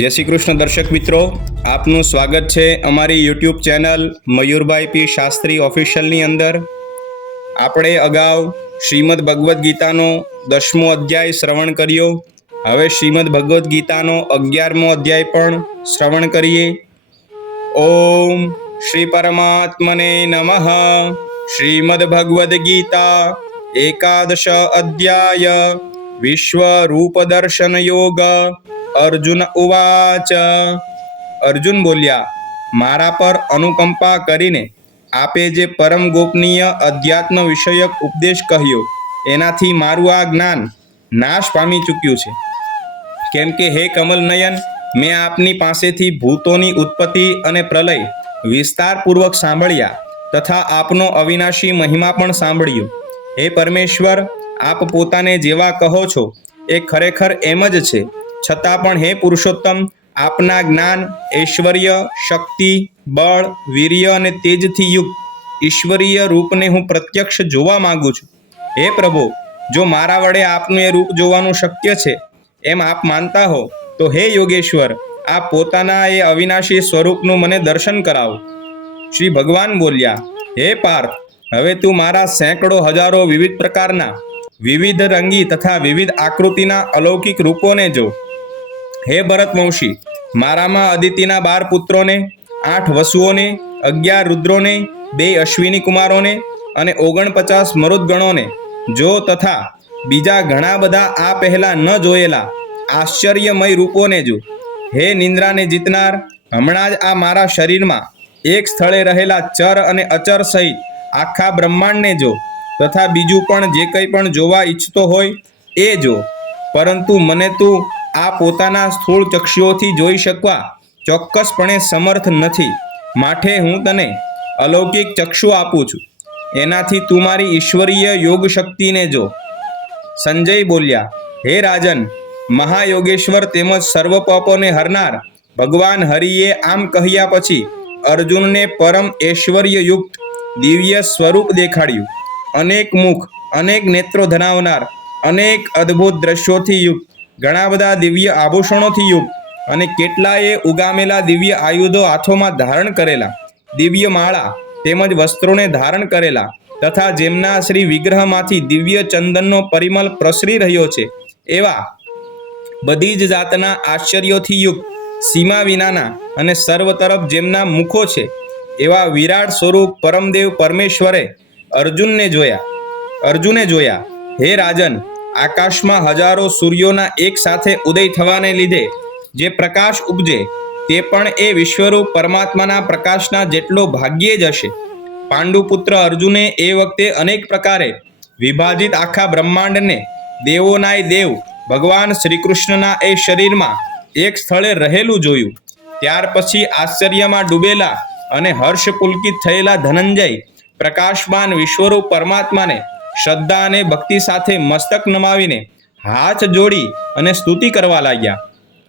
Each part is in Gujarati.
जय श्री कृष्ण दर्शक मित्रों, आपનું સ્વાગત છે અમારી યુટ્યુબ ચેનલ મયુરભાઈ પી શાસ્ત્રી ઓફિશિયલની અંદર। આપણે અગાઉ શ્રીમદ ભગવદ્ ગીતાનો 10મો અધ્યાય શ્રવણ કર્યો। હવે શ્રીમદ ભગવદ્ ગીતાનો 11મો અધ્યાય પણ શ્રવણ કરીએ। ઓમ શ્રી પરમાત્મને નમઃ। શ્રીમદ ભગવદ્ ગીતા એકાદશ અધ્યાય વિશ્વ રૂપ દર્શન યોગ। अर्जुन उवाच। अर्जुन बोल्या, मारा पर अनुकंपा करीने आपे जे परम गोपनीय अध्यात्म विषयक उपदेश कह्यो एनाथी मारू आ ज्ञान नाश पामी चूक्यु छे। केम के हे कमल नयन, मैं आपनी पासेथी भूतोनी उत्पत्ति अने प्रलय विस्तारपूर्वक सांभळ्या तथा आपनो अविनाशी महिमा पण सांभळ्यो। हे परमेश्वर, आप पोताने जेवा कहो छो ए खरेखर एम ज छे। छतां पण हे पुरुषोत्तम, आपना ज्ञान, ऐश्वर्य, शक्ति, बळ, वीर्य अने तेजथी युक्त ईश्वरीय रूपने हूँ प्रत्यक्ष जोवा मांगू छूं। हे प्रभु, जो मारा वडे आपनुं ए रूप जोवानुं शक्य छे एम आप मानता हो तो हे योगेश्वर, आप पोताना ए अविनाशी स्वरूपनुं मने दर्शन करावो। श्री भगवान बोल्या, हे पार्थ, हवे तू मारा सैकड़ो हजारों विविध प्रकारना विविध रंगी तथा विविध आकृतिना अलौकिक रूपोने जो। हे भरतवंशी, मारामा अदितिना 12 पुत्रों ने, 8 वसुओं ने, 11 रुद्रों ने, 2 अश्विनी कुमारों ने अने 49 मरुदगणों ने जो तथा बीजा घणा बधा आ पहला न जोयेला आश्चर्यमय रूपों ने जो। हे निंद्रा ने जीतनार, हमणां ज आ मारा शरीर में एक स्थळे रहेला चर अने अचर सहित आखा ब्रह्मांड ने जो तथा बीजू पण जे कंई पण जोवा इच्छतो होय ए जो। परंतु मने तू आ पोताना स्थूल चक्षुओथी जोई शकवा चोक्कसपणे समर्थ नथी, माटे हूँ तने अलौकिक चक्षु आपू छूं, एनाथी तू मारी ईश्वरीय योग शक्ति ने जो। संजय बोल्या, हे राजन, महायोगेश्वर तेमज सर्व पापोने हरनार भगवान हरिए आम कह्या पछी अर्जुन ने परम ऐश्वर्य युक्त दिव्य स्वरूप देखाड्યું। अनेक मुख, अनेक नेत्रो धरावनार, अनेक अद्भुत दृश्योथी युक्त, घणा बधा दिव्य आभूषणोथी युक्त अने केटलाए उगामेला दिव्य आयुधो हाथोमां धारण करेला, दिव्य माळा तेमज वस्त्रोने धारण करेला तथा जेमना श्री विग्रहमांथी दिव्य चंदननो परिमल प्रसरी रह्यो छे एवा बधी ज जातना आश्चर्योथी युक्त, सीमा विनाना अने सर्व तरफ जेमना मुखो छे एवा विराट स्वरूप परमदेव परमेश्वरे अर्जुने जोया। हे राजन, आकाश में हजारों सूर्योना एक साथे उदय थवाने लीधे जे प्रकाश उपजे ते पण ए विश्वरूप परमात्माना प्रकाशना जेटलो भाग्ये ज हशे। पांडुपुत्र अर्जुने ए वखते अनेक प्रकारे विभाजित आखा ब्रह्मांड ने देवोनाय देव भगवान श्रीकृष्णना ए शरीर में एक स्थळे रहेलू जोयुं। त्यार पछी आश्चर्यमां डूबेला अने हर्ष पुलकित थयेला धनंजय प्रकाशमान विश्वरूप परमात्मा ने श्रद्धा अने भक्ति साथे मस्तक नमावीने हाथ जोड़ी अने स्तुति करवा लाग्या।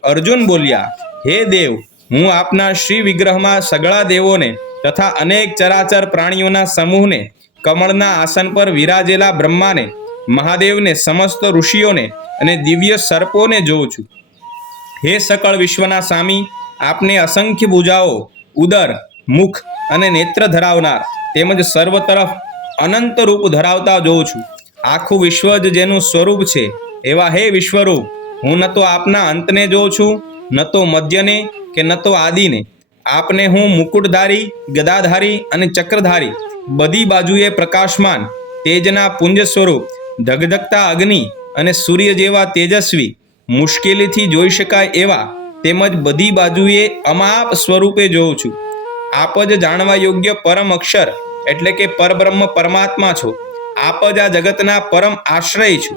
अर्जुन बोल्या, हे देव, हूँ आपना श्री विग्रह में सगळा देवों ने तथा अनेक चराचर प्राणियों समूह ने, कमलना आसन पर विराजेला ब्रह्मा ने, महादेव ने, समस्त ऋषियों ने अने दिव्य सर्पों ने जोऊं छुं। हे सकल विश्वना स्वामी, आपने असंख्य भुजाओ, उदर, मुख अने नेत्र धरावनार तेमज सर्व तरफ अनंत रूप धरावता जोऊं छुं। आखुं विश्व ज जेनुं स्वरूप छे एवा हे विश्वरूप, हूँ न तो आपना अंतने जोऊं छुं, न तो मध्यने के न तो आदिने। आपने हूँ मुकुटधारी, गदाधारी अने चक्रधारी, बधी बाजुए प्रकाशमान तेजना पुंज स्वरूप, धगधगता अग्नि अने सूर्य जेवा तेजस्वी, मुश्केलीथी जोई शकाय एवा तेमज बधी बाजुए अमाप स्वरूपे जोऊं छुं। आप ज जाणवा योग्य परम अक्षर एटले के परब्रह्म परमात्मा छो। आप ज आ जगतना परम आश्रय छो।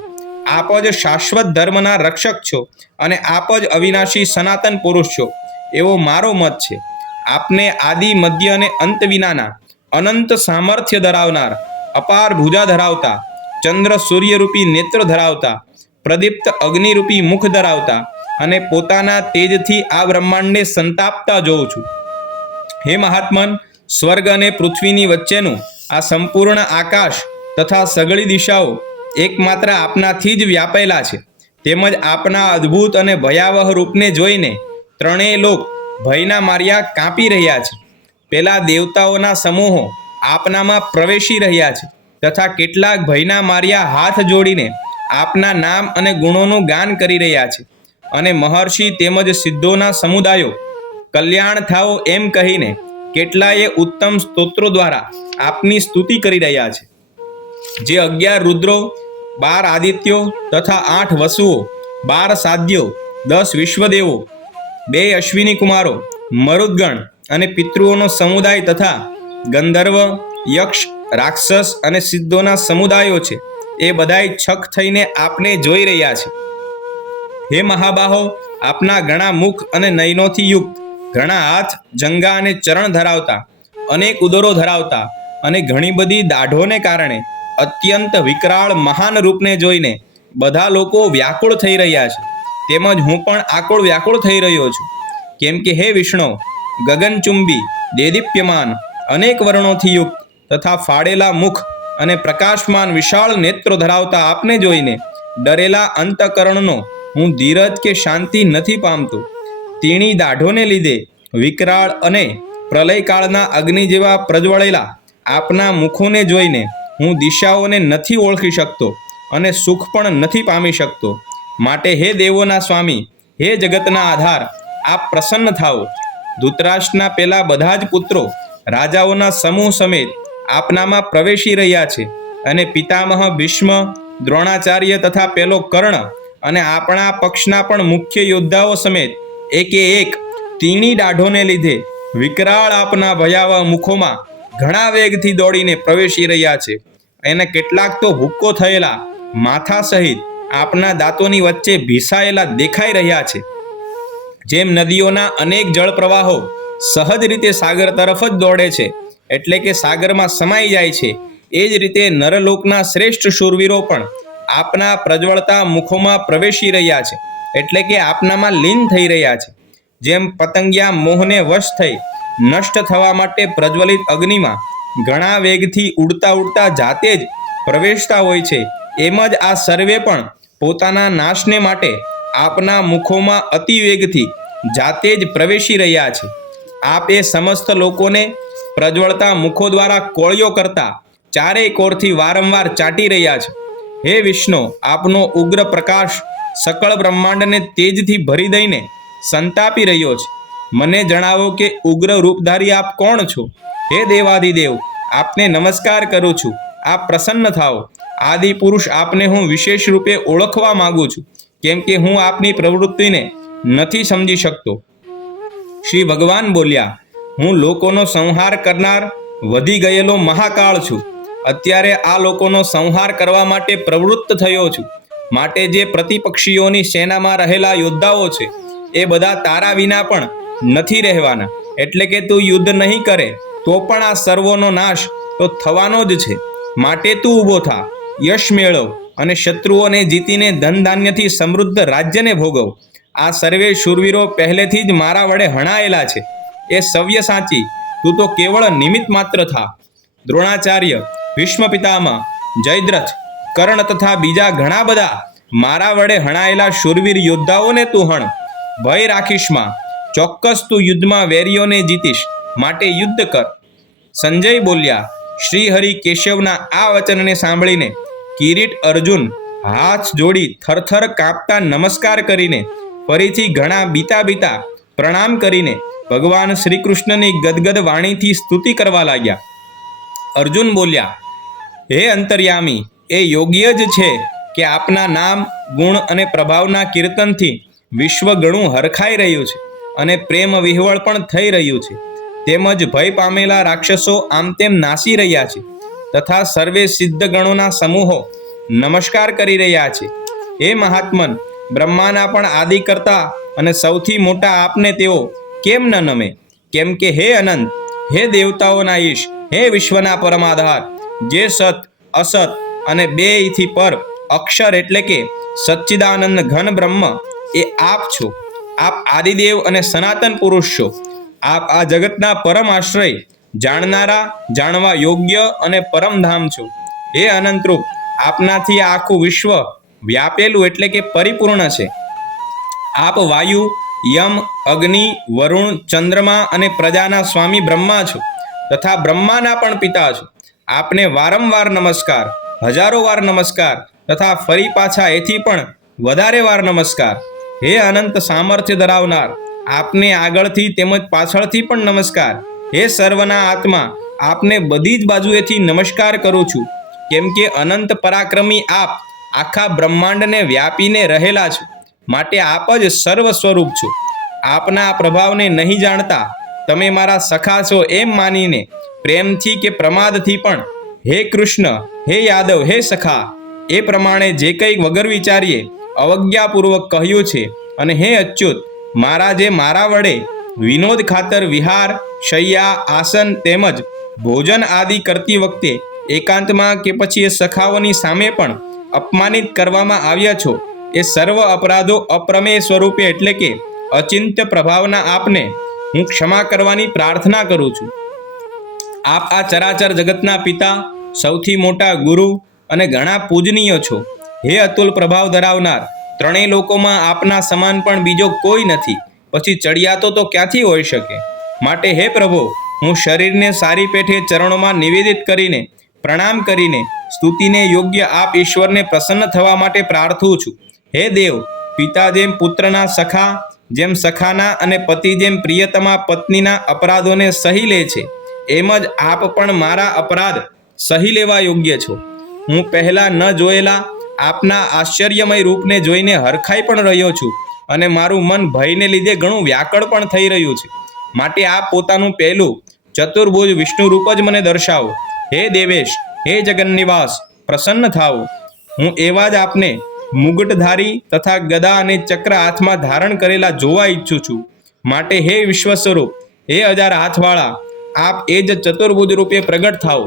आप ज शाश्वत धर्मना रक्षक छो अने आप ज अविनाशी सनातन पुरुष छो एवो मारो मत छे। आपने आदि मध्य अने अंत विनाना अनंत सामर्थ्य धरावनार, अपार भुजा धरावता, चंद्र सूर्य रूपी नेत्र धरावता, प्रदीप्त अग्नि रूपी मुख धरावता अने पोताना तेजथी आ ब्रह्मांडने संतापता जोऊं छुं। हे महात्मन, स्वर्ग अने पृथ्वीनी वच्चेनुं आ संपूर्ण आकाश तथा सगળી दिशाओ एकमात्र आपनाथी ज व्यापेला छे। तेमज आपना अद्भुत अने भयावह रूपने जोईने ત્રણેય લોક ભયના માર્યા કાંપી રહ્યા છે. પેલા દેવતાઓના સમૂહો આપનામાં પ્રવેશી રહ્યા છે તથા કેટલાક ભયના માર્યા હાથ જોડીને આપના નામ અને ગુણોનું ગાન કરી રહ્યા છે. અને મહર્ષિ તેમજ સિદ્ધોના સમુદાયો કલ્યાણ થાઓ એમ કહીને કેટલાય ઉત્તમ સ્તોત્રો દ્વારા આપની સ્તુતિ કરી રહ્યા છે. જે 11 રુદ્રો, 12 આદિત્યો તથા 8 વસુઓ, 12 સાધ્યો, 10 વિશ્વદેવો, 2 અશ્વિની કુમારો, મરુદગણ અને પિતૃઓનો સમુદાય તથા ગંધર્વ, યક્ષ, રાક્ષસ અને સિદ્ધોના સમુદાયો છે, એ બધાય છક થઈને આપને જોઈ રહ્યા છે. હે મહાબાહો, આપના ઘણા મુખ અને નયનોથી યુક્ત, ઘણા હાથ, જંગા અને ચરણ ધરાવતા, અનેક ઉદરો ધરાવતા અને ઘણી બધી દાઢોને કારણે અત્યંત વિકરાળ મહાન રૂપને જોઈને બધા લોકો વ્યાકુળ થઈ રહ્યા છે. તેમજ હું પણ આકુળ વ્યાકુળ થઈ રહ્યો છું. કેમ કે હે વિષ્ણુ, ગગનચુંબી, દેદીપ્યમાન, અનેક વર્ણોથી યુક્ત તથા ફાડેલા મુખ અને પ્રકાશમાન વિશાળ નેત્રો ધરાવતા આપને જોઈને ડરેલા અંતઃકરણનો હું ધીરજ કે શાંતિ નથી પામતો. તેણી દાઢોને લીધે વિકરાળ અને પ્રલયકાળના અગ્નિ જેવા પ્રજ્વળેલા આપના મુખોને જોઈને હું દિશાઓને નથી ઓળખી શકતો અને સુખ પણ નથી પામી શકતો. માટે હે દેવોના સ્વામી, હે જગતના આધાર, આપ પ્રસન્ન થાઓ. ધૃતરાષ્ટ્રના પેલા બધા જ પુત્રો રાજાઓના સમૂહ સમેત આપનામાં પ્રવેશી રહ્યા છે અને પિતામહ ભીષ્મ, દ્રોણાચાર્ય તથા પેલો કર્ણ અને આપણા પક્ષના પણ મુખ્ય યોદ્ધાઓ સમેત એકે એક તીણી દાઢોને લીધે વિકરાળ આપના ભયાવહ મુખોમાં ઘણા વેગથી દોડીને પ્રવેશી રહ્યા છે. અને કેટલાક તો હુક્કો થયેલા માથા સહિત આપના દાંતોની વચ્ચે ભીસાયેલા દેખાઈ રહ્યા છે. જેમ નદીઓના અનેક જળ પ્રવાહો સહજ રીતે સાગર તરફ જ દોડે છે, એટલે કે સાગરમાં સમાઈ જાય છે, એ જ રીતે નરલોકના શ્રેષ્ઠ શૂરવીરો પણ આપના પ્રજ્વળતા મુખોમાં પ્રવેશી રહ્યા છે, એટલે કે આપનામાં લીન થઈ રહ્યા છે. જેમ પતંગિયા મોહને વશ થઈ નષ્ટ થવા માટે પ્રજ્વલિત અગ્નિમાં ઘણા વેગથી ઉડતા ઉડતા જાતે જ પ્રવેશતા હોય છે, એમ જ આ સર્વે પણ પોતાના નાશને માટે આપના મુખોમાં અતિ વેગથી જાતે જ પ્રવેશી રહ્યા છે. આપ એ સમસ્ત લોકોને પ્રજ્વળતા મુખો દ્વારા કોળિયો કરતા ચારેય કોરથી વારંવાર ચાટી રહ્યા છે. હે વિષ્ણુ, આપનો ઉગ્ર પ્રકાશ સકળ બ્રહ્માંડને તેજથી ભરી દઈને સંતાપી રહ્યો છે. મને જણાવો કે ઉગ્ર રૂપધારી આપ કોણ છો? હે દેવાધિદેવ, આપને નમસ્કાર કરું છું. આપ પ્રસન્ન થાઓ. આદિ પુરુષ આપને હું વિશેષ રૂપે ઓળખવા માંગુ છું, કેમ કે હું આપની પ્રવૃત્તિને નથી સમજી શકતો. શ્રી ભગવાન બોલ્યા, હું લોકોનો સંહાર કરનાર વધી ગયેલો મહાકાળ છું. અત્યારે આ લોકોનો સંહાર કરવા માટે પ્રવૃત્ત થયો છું. માટે જે પ્રતિપક્ષીઓની સેનામાં રહેલા યોદ્ધાઓ છે, એ બધા તારા વિના પણ નથી રહેવાના. એટલે કે તું યુદ્ધ નહીં કરે તો પણ આ સર્વોનો નાશ તો થવાનો જ છે. માટે તું ઊભો થા, યશ મેળવ અને શત્રુઓને જીતીને ધન ધાન્યથી સમૃદ્ધ રાજ્યને ભોગવ. આ સર્વે શૂરવીરો પહેલેથી જ મારા વડે હણાયેલા છે, એ સવ્ય સાચી. તું તો કેવળ નિમિત્ત માત્ર થા. દ્રોણાચાર્ય, ભીષ્મ પિતામહ, જયદ્રથ, કર્ણ તથા બીજા ઘણા બધા મારા વડે હણાયેલા શૂરવીર યોદ્ધાઓને તું હણ. ભય રાખીશમાં, ચોક્કસ તું યુદ્ધમાં વેરીઓને જીતીશ, માટે યુદ્ધ કર. સંજય બોલ્યા, શ્રી હરિ કેશવના આ વચનને સાંભળીને કિરીટ અર્જુન હાથ જોડી થરથર કાંપતા નમસ્કાર કરીને ફરીથી ઘણા બીતા પ્રણામ કરીને ભગવાન શ્રી કૃષ્ણની ગદગદ વાણીથી સ્તુતિ કરવા લાગ્યા. અર્જુન બોલ્યા, હે અંતર્યામી, એ યોગ્ય જ છે કે આપના નામ, ગુણ અને પ્રભાવના કીર્તનથી વિશ્વ ઘણું હરખાઈ રહ્યું છે અને પ્રેમ વિહવળ પણ થઈ રહ્યું છે. તેમજ ભય પામેલા રાક્ષસો આમ તેમ નાસી રહ્યા છે તથા સર્વે સિદ્ધ ગણોના સમૂહો નમસ્કાર કરી રહ્યા છે. હે મહાત્મન, બ્રહ્માના પણ આદિ કરતા અને સૌથી મોટા આપને તેઓ કેમ ન નમે? કેમ કે હે અનંત, હે દેવતાઓના ઈશ, હે વિશ્વના પરમાધાર, જે સત, અસત અને બેયથી પર અક્ષર એટલે કે સચ્ચિદાનંદ ઘન બ્રહ્મ, એ આપ છો. આપ આદિદેવ અને સનાતન પુરુષ છો. આપ આ જગતના પરમ આશ્રય, જાણનારા, જાણવા યોગ્ય અને પરમધામ છો. હે અનંતરૂપ, આપનાથી આ આખું વિશ્વ વ્યાપેલું એટલે કે પરિપૂર્ણ છે. આપ વાયુ, યમ, અગ્નિ, વરુણ, ચંદ્રમા અને પ્રજાના સ્વામી બ્રહ્મા છો તથા બ્રહ્માના પણ પિતા છો. આપને વારંવાર નમસ્કાર, હજારો વાર નમસ્કાર તથા ફરી પાછા એથી પણ વધારે વાર નમસ્કાર. હે અનંત સામર્થ્ય ધરાવનાર, આપને આગળથી તેમજ પાછળથી પણ નમસ્કાર. હે સર્વના આત્મા, આપને બધી જ બાજુએથી નમસ્કાર કરું છું, કેમ કે અનંત પરાક્રમી આપ આખા બ્રહ્માંડને વ્યાપીને રહેલા છો, માટે આપ જ સર્વ સ્વરૂપ છો. આપના પ્રભાવને નહીં જાણતા તમે મારા સખા છો એમ માનીને પ્રેમથી કે પ્રમાદથી પણ હે કૃષ્ણ, હે યાદવ, હે સખા એ પ્રમાણે જે કંઈ વગર વિચારીએ અવજ્ઞાપૂર્વક કહ્યું છે. અને હે અચ્યુત, મારા વડે વિનોદ ખાતર વિહાર, શૈયા, આસન તેમજ ભોજન આદિ કરતી વખતે એકાંતમાં કે પછી એ સખાઓની સામે પણ અપમાનિત કરવામાં આવ્યા છો, એ સર્વ અપરાધો અપ્રમેય સ્વરૂપે એટલે કે અચિંત્ય પ્રભાવના આપને હું ક્ષમા કરવાની પ્રાર્થના કરું છું. આપ આ ચરાચર જગતના પિતા, સૌથી મોટા ગુરુ અને ઘણા પૂજનીય છો. હે અતુલ પ્રભાવ ધરાવનાર, ત્રણેય લોકોમાં આપના સમાન પણ બીજો કોઈ નથી, પછી ચડિયાતો તો ક્યાંથી હોઈ શકે? માટે હે પ્રભુ, હું શરીરને સારી પેઠે ચરણોમાં નિવેદિત કરીને પ્રણામ કરીને સ્તુતિને યોગ્ય આપ ઈશ્વરને પ્રસન્ન થવા માટે પ્રાર્થું છું. હે દેવ, પિતા જેમ પુત્રના સખા, જેમ સખાના અને પતિ જેમ પ્રિયતમા પત્નીના અપરાધોને સહી લે છે, એમ જ આપ પણ મારા અપરાધ સહી લેવા યોગ્ય છો. હું પહેલાં ન જોયેલા આપના આશ્ચર્યમય રૂપને જોઈને હરખાઈ પણ રહ્યો છું અને મારું મન ભયને લીધે ઘણું વ્યાકળ પણ થઈ રહ્યું છે. માટે આપ પોતાનું પહેલું ચતુર્ભુજ વિષ્ણુ રૂપ જ મને દર્શાવો. હે દેવેશ, હે જગન્નિવાસ, પ્રસન્ન થાઓ. હું એવા જ આપને મુગટધારી તથા ગદા અને ચક્ર હાથમાં ધારણ કરેલા જોવા ઈચ્છું છું. માટે હે વિશ્વ સ્વરૂપ, હે 1000 હાથવાળા, આપ એ જ ચતુર્ભુજ રૂપે પ્રગટ થાઓ.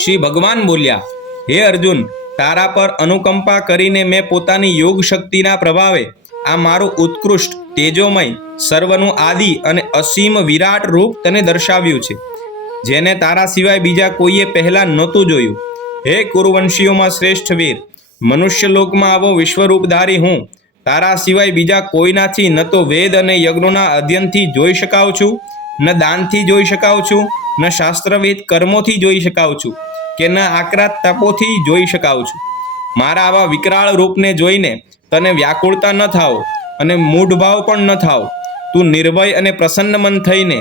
શ્રી ભગવાન બોલ્યા, હે અર્જુન, તારા પર અનુકંપા કરીને મેં પોતાની યોગ શક્તિના પ્રભાવે આ મારું ઉત્કૃષ્ટ, તેજોમય, સર્વનું આદિ અને અસીમ વિરાટ રૂપ તને દર્શાવ્યું છે, જેને તારા સિવાય બીજા કોઈએ પહેલાં નહોતું જોયું. હે કુરુવંશીઓમાં શ્રેષ્ઠ વીર, મનુષ્ય લોકમાં આવો વિશ્વરૂપધારી હું તારા સિવાય બીજા કોઈનાથી ન તો વેદ અને યજ્ઞોના અધ્યયનથી જોઈ શકાઉં છું, ન દાનથી જોઈ શકાઉં છું, ન શાસ્ત્રવેદ કર્મોથી જોઈ શકાઉં છું, કે ન આકરા તપોથી જોઈ શકાઉં છું. મારા આવા વિકરાળ રૂપને જોઈને તને વ્યાકુળતા ન થાઓ અને મૂઢભાવ પણ ન થાઓ. તું નિર્ભય અને પ્રસન્ન મન થઈને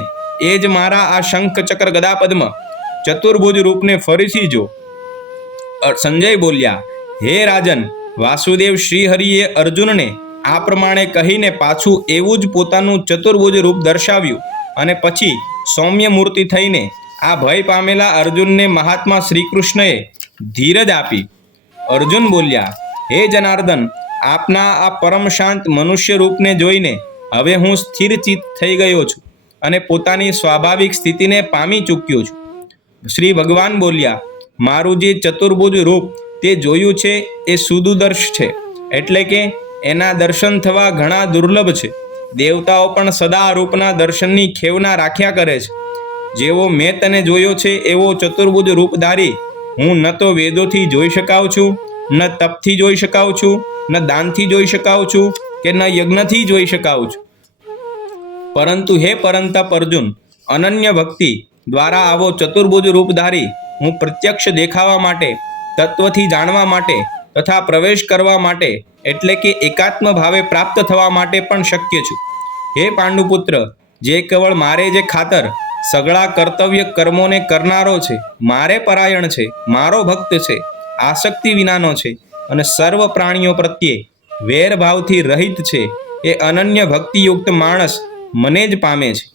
એ જ મારા આ શંખ ચક્ર ગદા પદ્મ ચતુર્ભુજ રૂપને ફરીથી જો. સંજય બોલ્યા, હે રાજન, વાસુદેવ શ્રીહરિએ અર્જુનને આ પ્રમાણે કહીને પાછું એવું જ પોતાનું ચતુર્ભુજ રૂપ દર્શાવ્યું અને પછી સૌમ્ય મૂર્તિ થઈને આ ભય પામેલા અર્જુનને મહાત્મા શ્રીકૃષ્ણએ ધીરજ આપી. અર્જુન બોલ્યા, હે જનાર્દન, આપના આ પરમ શાંત મનુષ્ય રૂપને જોઈને હવે હું સ્થિરચિત્ત થઈ ગયો છું અને પોતાની સ્વાભાવિક સ્થિતિને પામી ચૂક્યો છું. શ્રી ભગવાન બોલ્યા, મારું જે ચતુર્ભુજ રૂપ તે જોયું છે એ સુદુદર્શ છે, એટલે કે એના દર્શન થવા ઘણા દુર્લભ છે. દેવતાઓ પણ સદા આ રૂપના દર્શનની ખેવના રાખ્યા કરે છે. જેવો મેં તને જોયો છે એવો ચતુર્ભુજ રૂપધારી હું ન તો વેદોથી જોઈ શકાઉં છું, ન તપથી જોઈ શકાઉં છું, ન દાનથી જોઈ શકાઉં છું, કે ન યજ્ઞથી જોઈ શકાઉં છું. પરંતુ હે પરંતપ અર્જુન, અનન્ય ભક્તિ દ્વારા આવો ચતુર્ભુજ રૂપધારી હું પ્રત્યક્ષ દેખાવા માટે, તત્વથી જાણવા માટે તથા પ્રવેશ કરવા માટે એટલે કે એકાત્મ ભાવે પ્રાપ્ત થવા માટે પણ શક્ય છું. હે પાંડુપુત્ર, જે કેવળ મારે જે ખાતર સગળા કર્તવ્ય કર્મોને કરનારો છે, મારે પરાયણ છે, મારો ભક્ત છે, આસક્તિ વિનાનો છે અને સર્વ પ્રાણીઓ પ્રત્યે વેરભાવથી રહિત છે, એ અનન્ય ભક્તિયુક્ત માણસ મને જ પામે છે.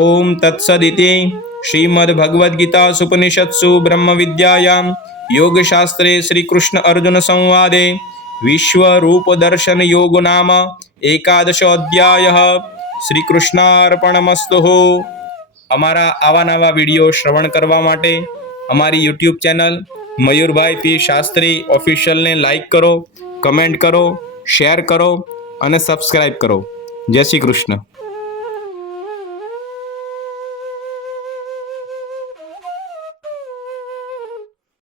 ઓમ તત્સદિતિ શ્રીમદ ભગવદ્ ગીતા સુપનિષત્સુ બ્રહ્મ વિદ્યાયામ યોગશાસ્ત્રે શ્રી કૃષ્ણ અર્જુન સંવાદે વિશ્વ રૂપ દર્શન યોગ નામ 11 અધ્યાય. શ્રી કૃષ્ણાર્પણમસ્તુ. અમારા આવા નવા વિડીયો શ્રવણ કરવા માટે અમારી યુટ્યુબ ચેનલ મયુરભાઈ પી શાસ્ત્રી ઓફિશિયલને લાઈક કરો, કમેન્ટ કરો, શેર કરો અને સબસ્ક્રાઈબ કરો. જય શ્રી કૃષ્ણ.